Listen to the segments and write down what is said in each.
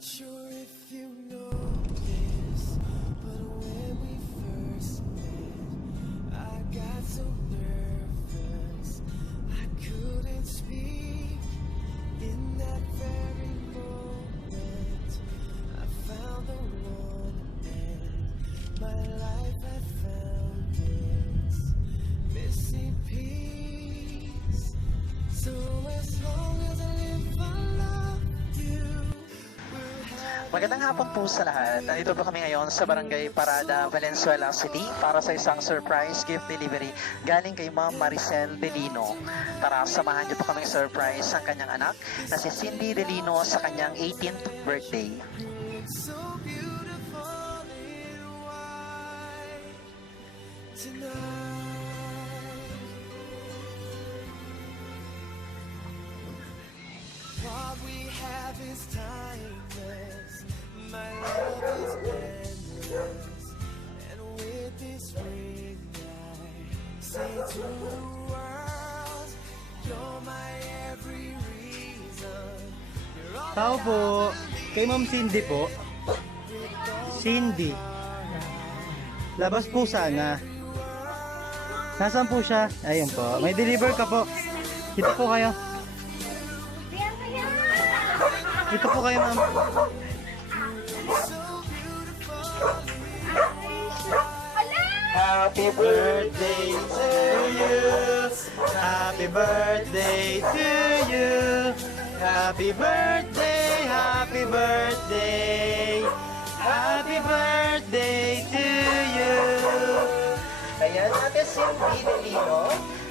sure if you know this, but when we first met, I got so nervous I couldn't speak. In that very moment, I found the one, and my life had found its missing piece. So as long as I live, I love you. Magandang hapon po sa lahat. Nandito po kami ngayon sa Barangay Parada, Valenzuela City para sa isang surprise gift delivery galing kay Ma'am Maricel Delino. Tara, samahan niyo po kaming surprise ang kanyang anak na si Cindy Delino sa kanyang 18th birthday. So beautiful in white tonight. What we have is timeless. My love is endless. And with this ring, I say to the world, you're my every reason. You're all Tao po, kay Ma'am Cindy po. Cindy. Labas po sana. Nasaan po siya? Ayun po. May deliver ka po. Dito po kayo. Dito po kayo, ma'am. Happy birthday to you. Happy birthday to you. Happy birthday, happy birthday. Happy birthday to you. Ayan, Ate Cindy Delino.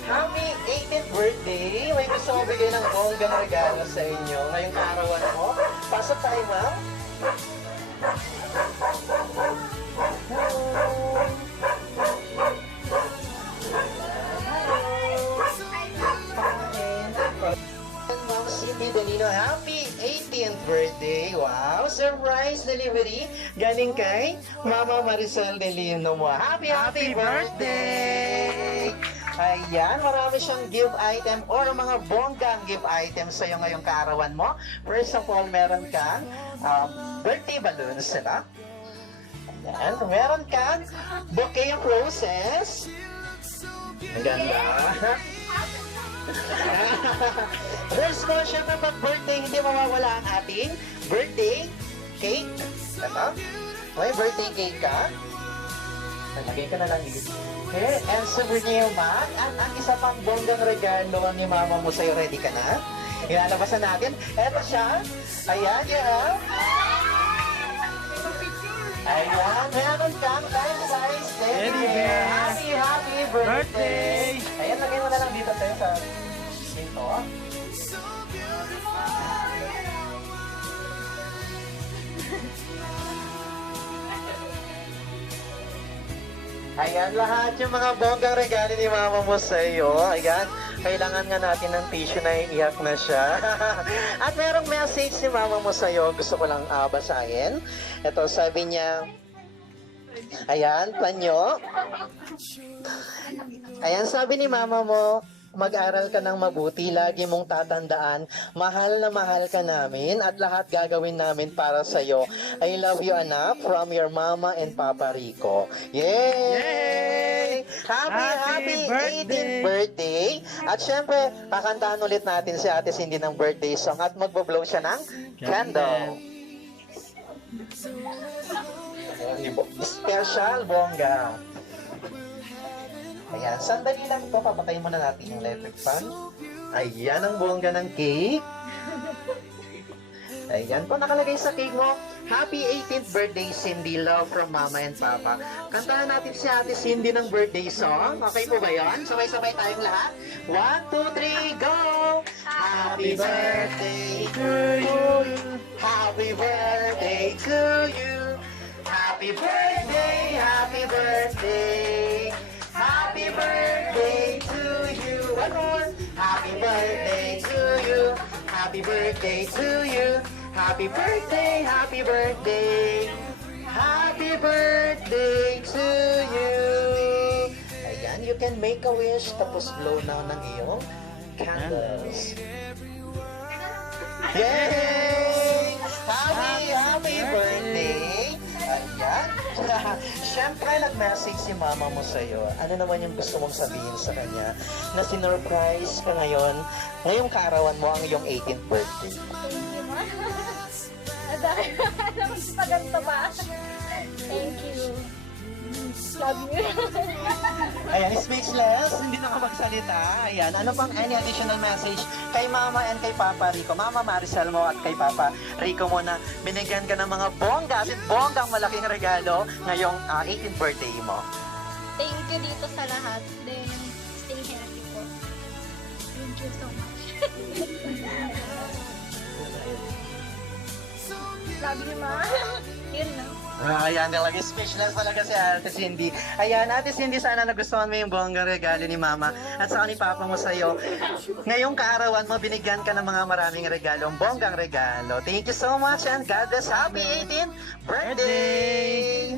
Happy 18th birthday! May gusto ko bigay ng bonggang regalo sa inyo ngayong kaarawan mo. Pasok tayo, ma'am. Ma'am Cindy Delino, happy 18th birthday! Wow! Surprise delivery galing kay Mama Maricel Delino mo. Happy birthday! Ayan, marami siyang gift item or mga bonggang gift item sa'yo ngayong kaarawan mo. First of all, meron kang birthday balloons, diba? Ayan, meron kang bouquet of roses. Ang ganda. First ko, syempre pag-birthday, hindi mawawala ang ating birthday cake. Ito, may birthday cake ka. Lagay ka na lang dito. Okay, and souvenir bag. At ang isa pang bonggang regalo ni mama mo sa'yo. Ready ka na? Ilalabasan natin. Eto siya. Ayan, yan. Ayan, meron kang life-size teddy bear. Happy birthday! Ayan, lagay mo na lang dito tayo sa dito. Ayan, lahat yung mga bonggang regalo ni mama mo sa iyo. Ayan, kailangan nga natin ng tissue na iiyak na siya. At merong message ni mama mo sa iyo. Gusto ko lang basahin. Ito, sabi niya, ayan, panyo. Ayan, sabi ni mama mo, mag-aral ka ng mabuti, lagi mong tatandaan, mahal na mahal ka namin at lahat gagawin namin para sa'yo. I love you, anak, from your mama and Papa Rico. Yay! Happy 18th birthday! At syempre, kakantahan ulit natin si Ate Cindy ng birthday song at magbo-blow siya ng candle. Special bongga. Ayan, sandali lang ito. Papatayin muna natin yung electric fan. Ayan ang bongga ng cake. Ayan po, nakalagay sa cake mo. Happy 18th birthday, Cindy. Love from Mama and Papa. Kantahan natin si Ate Cindy ng birthday song. Okay po ba yun? Sabay-sabay tayong lahat. 1, 2, 3, go! Happy birthday to you. Happy birthday to you. Happy birthday, happy birthday. Happy birthday to you. One more. Happy birthday to you. Happy birthday to you. Happy birthday, happy birthday. Happy birthday to you. Ayan, you can make a wish tapos blow now ng iyong candles. Yay! Happy Siyempre, nag-message si mama mo sa'yo. Ano naman yung gusto mong sabihin sa kanya na sinurprise ka ngayon, ngayong kaarawan mo ang iyong 18th birthday? Thank you, ma. Dahil alam mo pa ganito pa. Thank you. Love you. Ayan, speechless, hindi na ako magsalita. Ayan, ano pang any additional message kay Mama and kay Papa Rico? Mama Maricel mo at kay Papa Rico mo na binigyan ka ng mga bongga, at bonggang malaking regalo ngayong 18th birthday mo. Thank you dito sa lahat. Then, stay healthy po. Thank you so much. Love you, ma. Yun na. Ayan, talaga speechless talaga si Ate Cindy. Ayan, Ate Cindy, sana nagustuhan mo yung bonggang regalo ni Mama at saka ni Papa mo sa'yo. Ngayong kaarawan mo, binigyan ka ng mga maraming regalo, bonggang regalo. Thank you so much and God bless. Happy 18th birthday!